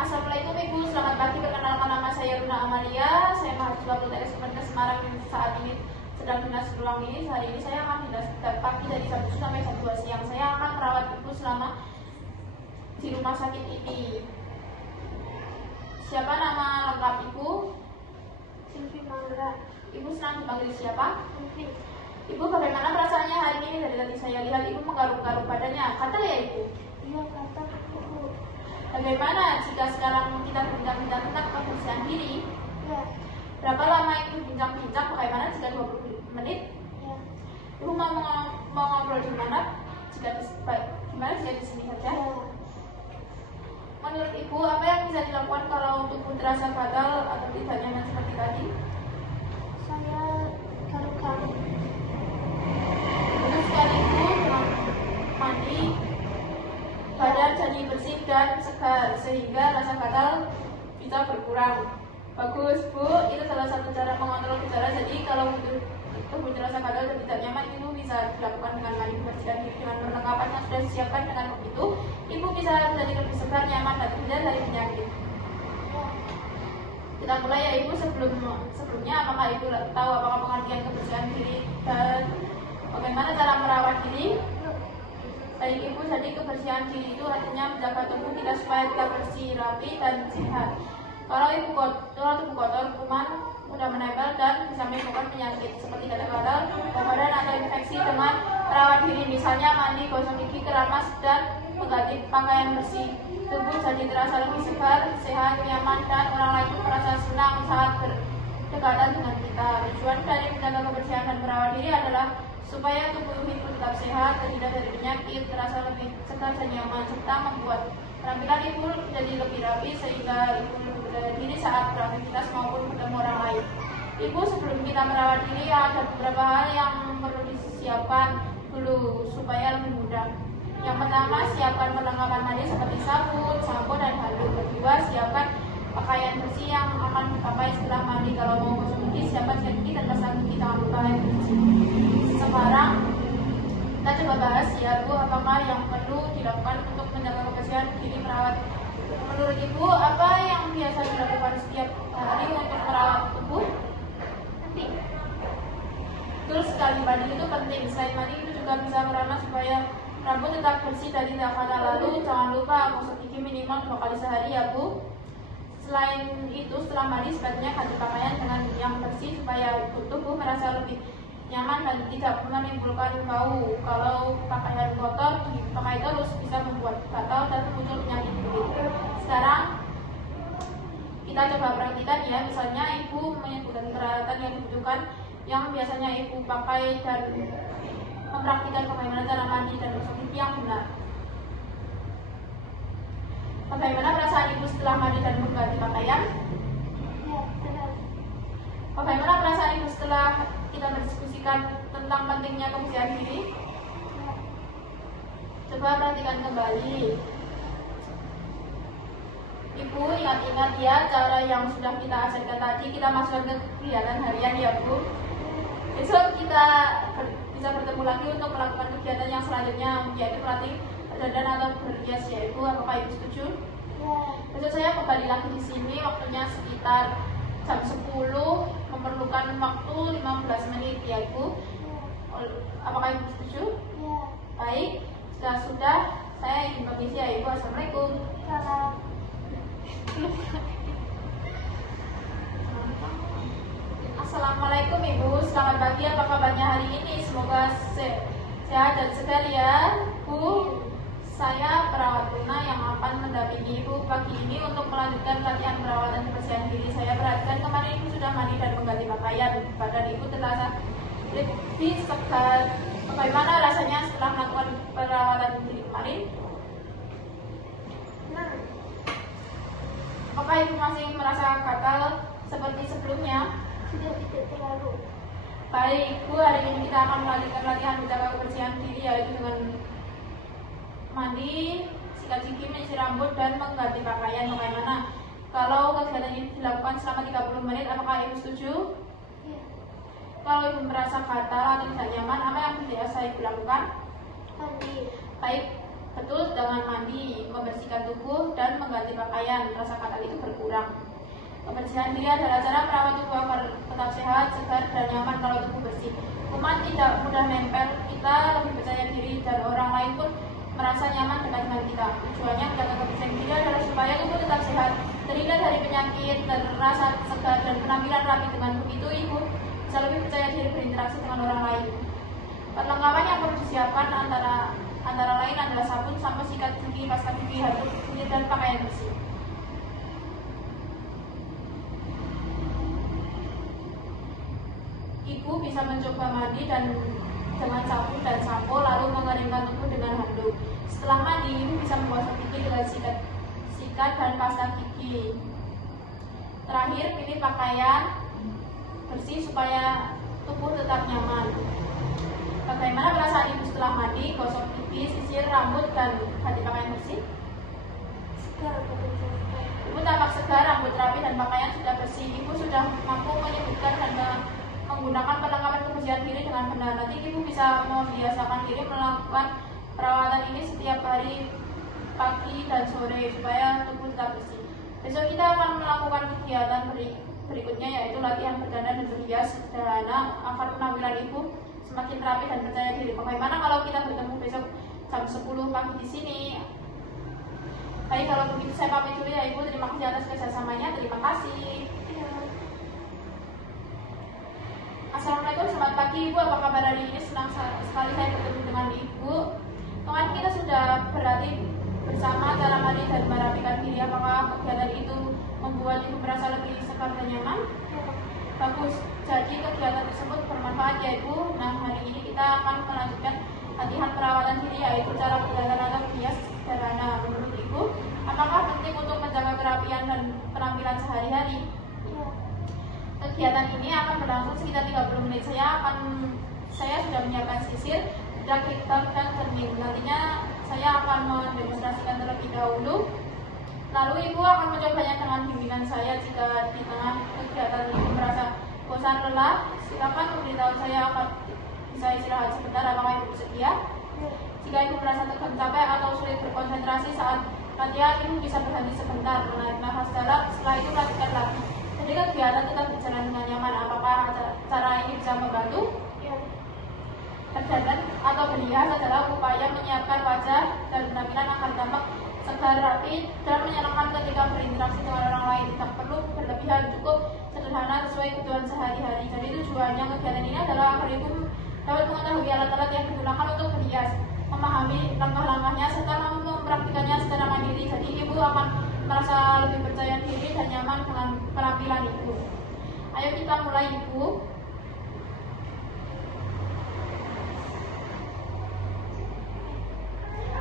Assalamualaikum Ibu, selamat pagi. Perkenalkan nama saya Luna Amalia. Saya mahasiswa Politeknik Kemenkes Semarang yang saat ini sedang dinas berulang ini. Hari ini saya akan dinas pagi dari jam 7 sampai jam 2 siang. Saya akan merawat Ibu selama di rumah sakit ini. Siapa nama lengkap Ibu? Silvi Mangga. Ibu senang dipanggil siapa? Silvi. Ibu, bagaimana perasaannya hari ini? Dari tadi saya lihat Ibu menggaruk-garuk badannya. Katal ya Ibu? Iya, kata Ibu. Bagaimana jika sekarang kita berbincang-bincang tentang kebersihan diri? Ya. Berapa lama Ibu bincang-bincang? Bagaimana jika 20 menit? Ya. Ibu mau ngobrol di mana? Gimana jika di sini saja? Ya. Menurut Ibu, apa yang bisa dilakukan kalau tubuh terasa gatal atau tidak nyaman seperti tadi? Saya garuk-garuk. Terus sekali Ibu dengan mandi, badan jadi bersih dan segar sehingga rasa gatal bisa berkurang. Bagus Bu, itu salah satu cara mengontrol gejala. Jadi kalau tubuh terasa gatal dan tidak nyaman, itu bisa dilakukan dengan mandi, membersihkan diri dengan perlengkapan yang sudah disiapkan. Dengan begitu, Ibu bisa menjadi lebih segar, nyaman dan terhindar dari penyakit. Kita mulai ya Ibu. Sebelumnya apakah Ibu tahu apakah pengertian kebersihan diri dan bagaimana cara merawat diri? Baik Ibu, jadi kebersihan diri itu artinya menjaga tubuh kita supaya tetap bersih, rapi, dan sehat. Kalau tubuh kotor, kuman mudah menempel dan bisa menimbulkan penyakit seperti gatal-gatal, badan atau infeksi. Dengan merawat diri, misalnya mandi, gosok gigi, keramas, dan mengganti pakaian bersih, tubuh jadi terasa lebih segar, sehat, nyaman, dan orang lain pun merasa senang saat berdekatan dengan kita. Tujuan dari menjaga kebersihan dan merawat diri adalah supaya tubuh Ibu tetap sehat, terhindar dari penyakit, terasa lebih segar dan nyaman, serta membuat penampilan Ibu menjadi lebih rapi sehingga Ibu lebih berdaya diri saat beraktivitas maupun bertemu orang lain. Ibu, sebelum kita merawat diri ada beberapa hal yang perlu disiapkan dulu supaya lebih mudah. Yang pertama, siapkan perlengkapan mandi seperti sabun, sampo, dan handuk. Kedua, siapkan pakaian bersih yang akan dipakai setelah mandi. Kalau mau gosok gigi, siapkan sikat gigi dan pasang gigi, jangan lupa air bersih. Sekarang kita coba bahas ya Bu, apakah yang perlu dilakukan untuk menjaga kebersihan diri merawat. Menurut Ibu, apa yang biasa dilakukan setiap hari untuk merawat tubuh? Penting. Betul sekali, mandi itu penting. Selain mandi itu juga bisa beramal supaya rambut tetap bersih dari gatal. Lalu jangan lupa gosok gigi minimal 2 kali sehari ya Bu. Selain itu, setelah mandi sebaiknya ganti pakaian dengan yang bersih supaya tubuh merasa lebih nyaman dan tidak menimbulkan bau. Kalau pakaian kotor dipakai terus bisa membuat gatal dan muncul penyakit kulit. Sekarang kita coba perhatikan ya, misalnya Ibu menyebutkan peralatan yang dibutuhkan yang biasanya Ibu pakai dan mempraktikkan bagaimana cara mandi dan gosok gigi yang benar. Bagaimana perasaan Ibu setelah mandi dan mengganti pakaian? Ya, benar. Bagaimana perasaan Ibu setelah kita berdiskusikan tentang pentingnya kebersihan diri? Ya. Coba perhatikan kembali. Ibu ingat-ingat ya cara yang sudah kita ajarkan tadi, kita masukkan ke kegiatan harian ya Bu. Besok kita bisa bertemu lagi untuk melakukan kegiatan yang selanjutnya, yaitu melatih berdandan atau berhias ya Ibu. Apakah Ibu setuju? Ya. Besok saya kembali lagi di sini, waktunya sekitar jam 10, memerlukan waktu 15 menit ya Ibu. Apakah Ibu setuju? Ya. Baik, sudah, saya izin permisi ya Ibu. Assalamualaikum. Salam. Assalamualaikum Ibu, selamat pagi. Apa kabarnya hari ini? Semoga sehat dan segar ya Bu. Saya perawat Luna yang akan mendampingi Ibu pagi ini untuk melanjutkan latihan perawatan kebersihan diri. Saya perhatikan kemarin Ibu sudah mandi dan mengganti pakaian. Badan Ibu terasa lebih segar. Bagaimana rasanya setelah melakukan perawatan diri kemarin? Benar. Apakah Ibu masih merasa gatal seperti sebelumnya? Sudah tidak terlalu. Baik Bu, hari ini kita akan melanjutkan latihan menjaga kebersihan diri, yaitu dengan mandi, sikat gigi, menyisir rambut, dan mengganti pakaian. Bagaimana kalau kegiatan ini dilakukan selama 30 menit? Apakah Ibu setuju? Ya. Kalau Ibu merasa gatal atau tidak nyaman, apa yang biasa Ibu lakukan? Mandi. Baik, betul, dengan mandi, membersihkan tubuh, dan mengganti ganti pakaian, rasa katal itu berkurang. Kebersihan diri adalah cara merawat tubuh agar tetap sehat, segar, dan nyaman kalau tubuh bersih. Kuman tidak mudah nempel, kita lebih percaya diri, dan orang lain pun merasa nyaman dekat dengan kita. Tujuannya menjaga kebersihan diri adalah supaya tubuh tetap sehat, terhindar dari penyakit, terasa segar, dan penampilan rapi. Dengan begitu, ibu bisa lebih percaya diri berinteraksi dengan orang lain. Perlengkapan yang perlu disiapkan antara lain adalah sabun, sampo, sikat gigi, pasta gigi, handuk kulit, dan pakaian bersih. Ibu bisa mencoba mandi dengan sabun dan sampo, lalu mengeringkan tubuh dengan handuk. Setelah mandi, ibu bisa menggosok gigi dengan sikat dan pasta gigi. Terakhir, pilih pakaian bersih supaya tubuh tetap nyaman. Bagaimana perasaan ibu setelah mandi, gosok gigi, sisir rambut, dan ganti pakaian bersih? Segar, betul. Ibu tampak segar, rambut rapi, dan pakaian sudah bersih. Ibu sudah mampu menyebutkan dan menggunakan perlengkapan kebersihan diri dengan benar. Nanti ibu bisa membiasakan diri melakukan perawatan ini setiap hari pagi dan sore supaya tubuh tetap bersih. Besok kita akan melakukan kegiatan berikutnya, yaitu latihan berdandan dan berhias sederhana agar penampilan ibu semakin rapi dan percaya diri. Bagaimana kalau kita bertemu besok jam 10 pagi di sini? Baik, kalau begitu saya pamit dulu ya Ibu. Terima kasih atas kerjasamanya. Terima kasih. Assalamualaikum, selamat pagi Ibu. Apa kabar hari ini? Senang sekali saya bertemu dengan Ibu. Kemarin kita sudah berlatih bersama cara mandi dan merapikan diri. Apakah kegiatan itu membuat Ibu merasa lebih segar dan nyaman? Bagus. Jadi kegiatan tersebut bermanfaat ya Ibu. Nah, hari ini kita akan melanjutkan latihan perawatan diri, yaitu cara berdandan atau berhias sederhana. Menurut Ibu, apakah penting untuk menjaga kerapian dan penampilan sehari-hari? Kegiatan ini akan berlangsung sekitar 30 menit. Saya sudah menyiapkan sisir, bedak hitam, dan cermin. Nantinya saya akan mendemonstrasikan terlebih dahulu. Lalu Ibu akan mencobanya dengan bimbingan saya. Jika di tengah kegiatan Ibu merasa bosan lelah, silakan memberitahu saya akan bisa istirahat sebentar. Apakah Ibu bersedia? Jika Ibu merasa tegang, capek, atau sulit berkonsentrasi saat latihan, Ibu bisa berhenti sebentar, menarik nafas dalam. Setelah itu lanjutkan lagi. Jadi kegiatan tetap berjalan dengan nyaman. Apakah cara ini bisa membantu? Berdandan atau berhias adalah upaya menyiapkan wajah dan penampilan agar tampak segar, rapi, dan menyenangkan ketika berinteraksi dengan orang lain. Tidak perlu berlebihan, cukup sederhana sesuai kebutuhan sehari-hari. Jadi tujuannya kegiatan ini adalah agar Ibu dapat mengetahui alat-alat yang digunakan untuk berhias, memahami langkah-langkahnya, serta mempraktikannya secara mandiri. Jadi Ibu akan merasa lebih percaya diri dan nyaman dengan penampilan Ibu. Ayo kita mulai Ibu.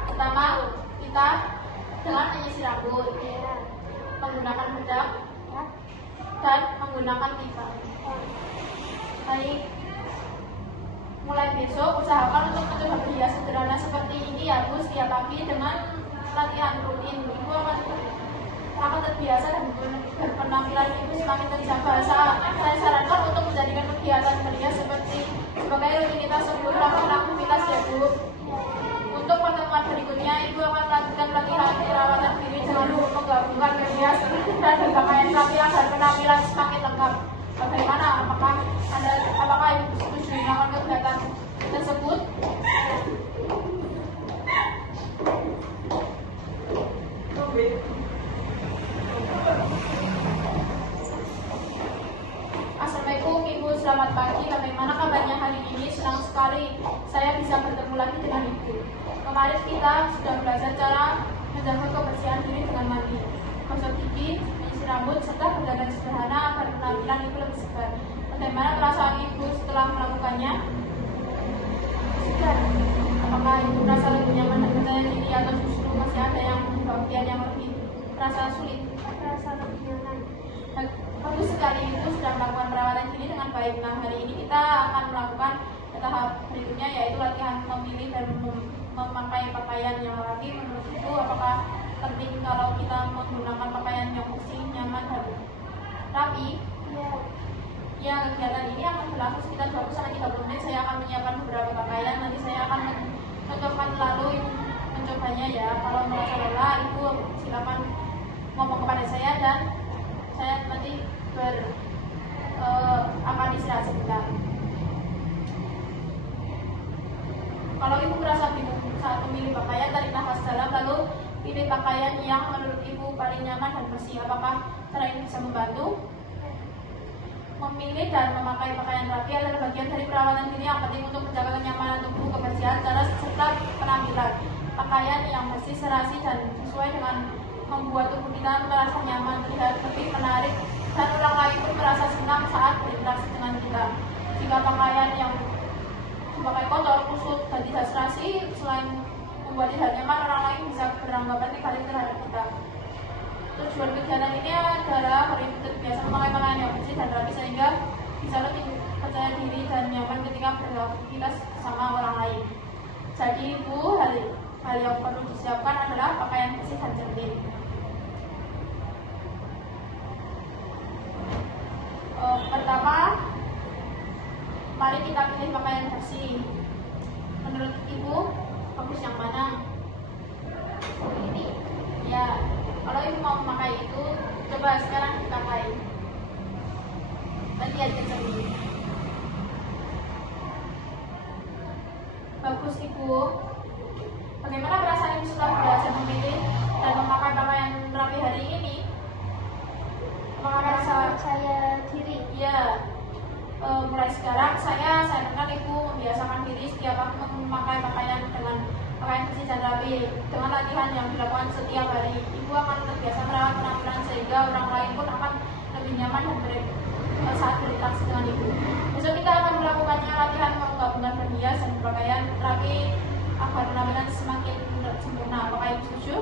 Pertama, kita dengan menyisir rambut, menggunakan bedak, dan menggunakan tipat. Baik, mulai besok usahakan untuk mencoba berhias sederhana seperti ini ya Bu setiap pagi. Dengan latihan rutin, Ibu akan terbiasa dan berpenampilan Ibu semakin terjaga. Saya sarankan untuk menjadikan kegiatan berhias sebagai rutinitas sebelum melakukan aktivitas ya Bu. Untuk pertemuan berikutnya, Ibu akan melakukan latihan perawatan diri dengan menggabungkan berhias dan berpakaian rapi agar penampilan semakin lengkap. Bagaimana? Apakah Ibu setuju melakukan kegiatan tersebut? Assalamualaikum Ibu, selamat pagi. Bagaimana kabarnya hari ini? Senang sekali saya bisa bertemu lagi dengan Ibu. Kemarin kita sudah belajar cara menjaga kebersihan diri dengan mandi, gosok gigi, menyisir rambut, serta berdandan sederhana agar penampilan Ibu lebih segar. Bagaimana perasaan Ibu setelah melakukannya? Apakah Ibu merasa lebih nyaman dan percaya diri, atau justru masih ada bagian yang lebih terasa sulit? Merasa lebih nyaman. Bagus sekali, Ibu sudah melakukan perawatan diri dengan baik. Nah, hari ini kita akan melakukan tahap berikutnya, yaitu latihan memilih dan memakai pakaian yang rapi. Menurut Ibu, apakah penting kalau kita menggunakan pakaian yang bersih, nyaman, dan rapi? Ya, kegiatan ini akan berlangsung sekitar 20-30 menit. Saya akan menyiapkan beberapa pakaian. Nanti saya akan mencobanya, lalu Ibu mencobanya ya. Kalau merasa lelah, Ibu silakan dan saya nanti akan istirahat sebentar. Kalau ibu merasa bingung saat memilih pakaian, tarik nafas dalam lalu pilih pakaian yang menurut ibu paling nyaman dan bersih. Apakah cara ini bisa membantu? Memilih dan memakai pakaian rapi adalah bagian dari perawatan diri yang penting untuk menjaga kenyamanan tubuh, kebersihan, cara serta penampilan. Pakaian yang bersih, serasi, dan sesuai dengan membuat tubuh kita merasa nyaman, terlihat lebih menarik, dan orang lain pun merasa senang saat berinteraksi dengan kita. Jika pakaian yang dipakai kotor, kusut, dan tidak serasi, selain membuat tidak nyaman, orang lain bisa beranggapan negatif terhadap kita. Tujuan kegiatan ini adalah terbiasa memakai pakaian yang bersih dan rapi sehingga bisa lebih percaya diri dan nyaman ketika beraktivitas sama orang lain. Jadi ibu, hal yang perlu disiapkan adalah pakaian bersih dan jernih. Pertama, mari kita pilih pakaian bersih. Menurut ibu, bagus yang mana? Ini. Ya, kalau ibu mau memakai itu, coba sekarang dipakai. Nanti aja cermin. Bagus ibu. Bagaimana perasaan ibu setelah belajar memilih dan memakai pakaian rapi hari ini? Apakah merasa saya diri? Ya. Mulai sekarang saya kenal ibu membiasakan diri setiap waktu memakai pakaian dengan pakaian bersih dan rapi. Dengan latihan yang dilakukan setiap hari, ibu akan terbiasa merawat penampilan sehingga orang lain pun akan lebih nyaman dan saat berinteraksi dengan ibu. Besok kita akan melakukannya latihan menggabungkan berhias dan pakaian rapi agar penampilan semakin sempurna. Apakah ibu setuju?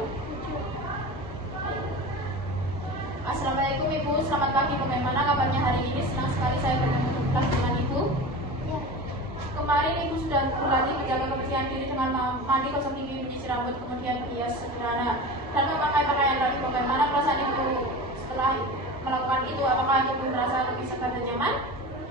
Assalamualaikum ibu, selamat pagi. Bagaimana kabarnya hari ini? Senang sekali saya bertemu dengan ibu. Ya. Kemarin ibu sudah berlatih menjaga kebersihan diri dengan mandi, gosok gigi, menyisir rambut, kemudian hias sederhana dan memakai pakaian rapi. Bagaimana perasaan ibu setelah melakukan itu? Apakah ibu merasa lebih segar dan nyaman?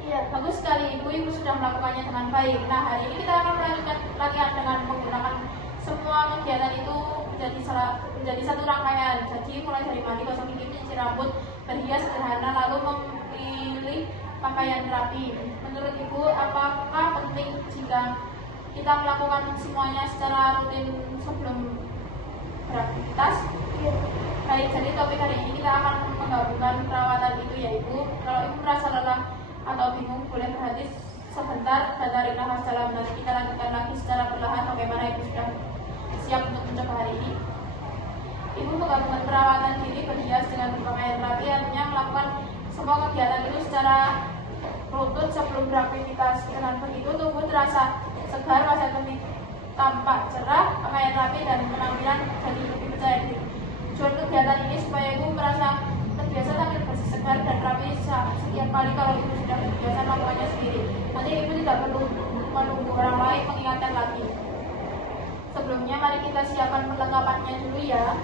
Iya. Bagus sekali ibu, ibu sudah melakukannya dengan baik. Nah, hari ini kita akan melanjutkan latihan dengan menggunakan semua kegiatan itu menjadi satu rangkaian. Jadi mulai dari mandi, gosok gigi, menyisir rambut, berhias sederhana, lalu memilih pakaian rapi. Menurut ibu, apakah penting jika kita melakukan semuanya secara rutin sebelum beraktivitas? Iya. Baik, jadi topik hari ini kita akan menggabungkan perawatan itu ya ibu. Kalau ibu merasa lelah atau bingung, boleh berhenti sebentar dan tarik nafas dalam. Nanti kita lanjutkan lagi secara perlahan. Bagaimana ibu sudah siap untuk mencoba hari ini? Ibu menggabungkan perawatan diri berhias dengan berpakaian rapi, artinya melakukan semua kegiatan itu secara rutin sebelum beraktivitas. Dengan begitu tubuh terasa segar, wajah lebih tampak cerah, pakaian rapi dan penampilan jadi lebih percaya diri. Tujuan kegiatan ini supaya ibu merasa terbiasa tampil bersih, segar dan rapi setiap kali kalau ibu sudah terbiasa melakukannya sendiri. Nanti ibu tidak perlu menunggu orang lain mengingatkan lagi. Sebelumnya mari kita siapkan perlengkapannya dulu ya.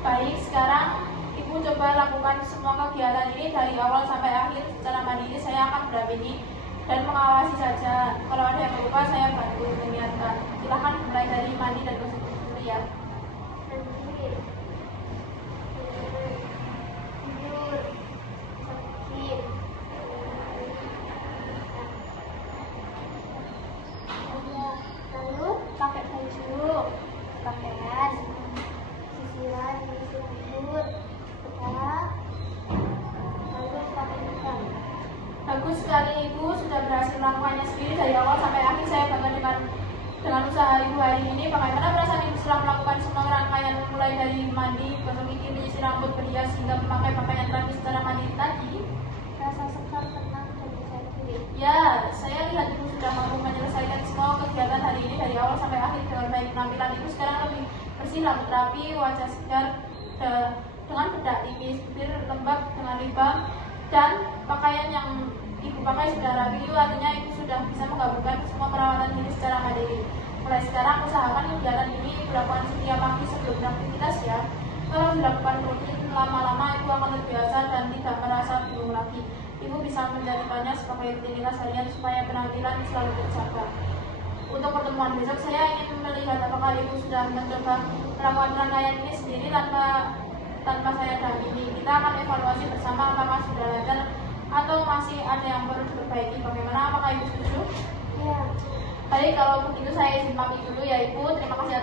Baik, sekarang ibu coba lakukan semua kegiatan ini dari awal sampai akhir secara mandiri. Saya akan mendampingi dan mengawasi saja. Kalau ada yang lupa saya bantu mengingatkan. Silahkan mulai dari mandi dan gosok gigi dulu ya. Mandi. Tidur. Sakit. Lalu pakai baju, pakaian, sisiran, menyisir rambut, lalu pakai hitam. Bagus sekali ibu sudah berhasil melakukannya sendiri dari awal sampai akhir. Saya bangga dengan usaha ibu hari ini. Bagaimana perasaan ibu setelah melakukan semua rangkaian mulai dari mandi, gosok gigi, menyisir rambut, berhias hingga memakai pakaian rapi secara mandiri tadi? Rasa segar, tenang, dan percaya diri. Ya, saya lihat ibu sudah mampu menyelesaikan semua kegiatan hari ini dari awal sampai akhir dengan baik. Penampilan ibu sekarang lebih bersih, rambut rapi, wajah segar dengan bedak tipis, bibir lembab dengan ribam, dan pakaian yang ibu pakai sudah rapi. Itu artinya ibu sudah bisa menggabungkan semua perawatan diri secara mandiri. Mulai sekarang usahakan kegiatan ini dilakukan setiap pagi sebelum beraktivitas ya. Kalau dilakukan rutin, lama-lama ibu akan terbiasa dan tidak merasa bingung lagi. Ibu bisa menjadikannya sebagai rutinitas harian supaya penampilan selalu terjaga. Untuk pertemuan besok saya ingin melihat apakah ibu sudah mencoba melakukan rangkaian ini sendiri tanpa saya dampingi. kita akan evaluasi bersama apakah sudah lancar atau masih ada yang perlu diperbaiki. Bagaimana? Apakah Ibu setuju? Iya. Baik, kalau begitu saya izin pamit dulu ya Ibu. Terima kasih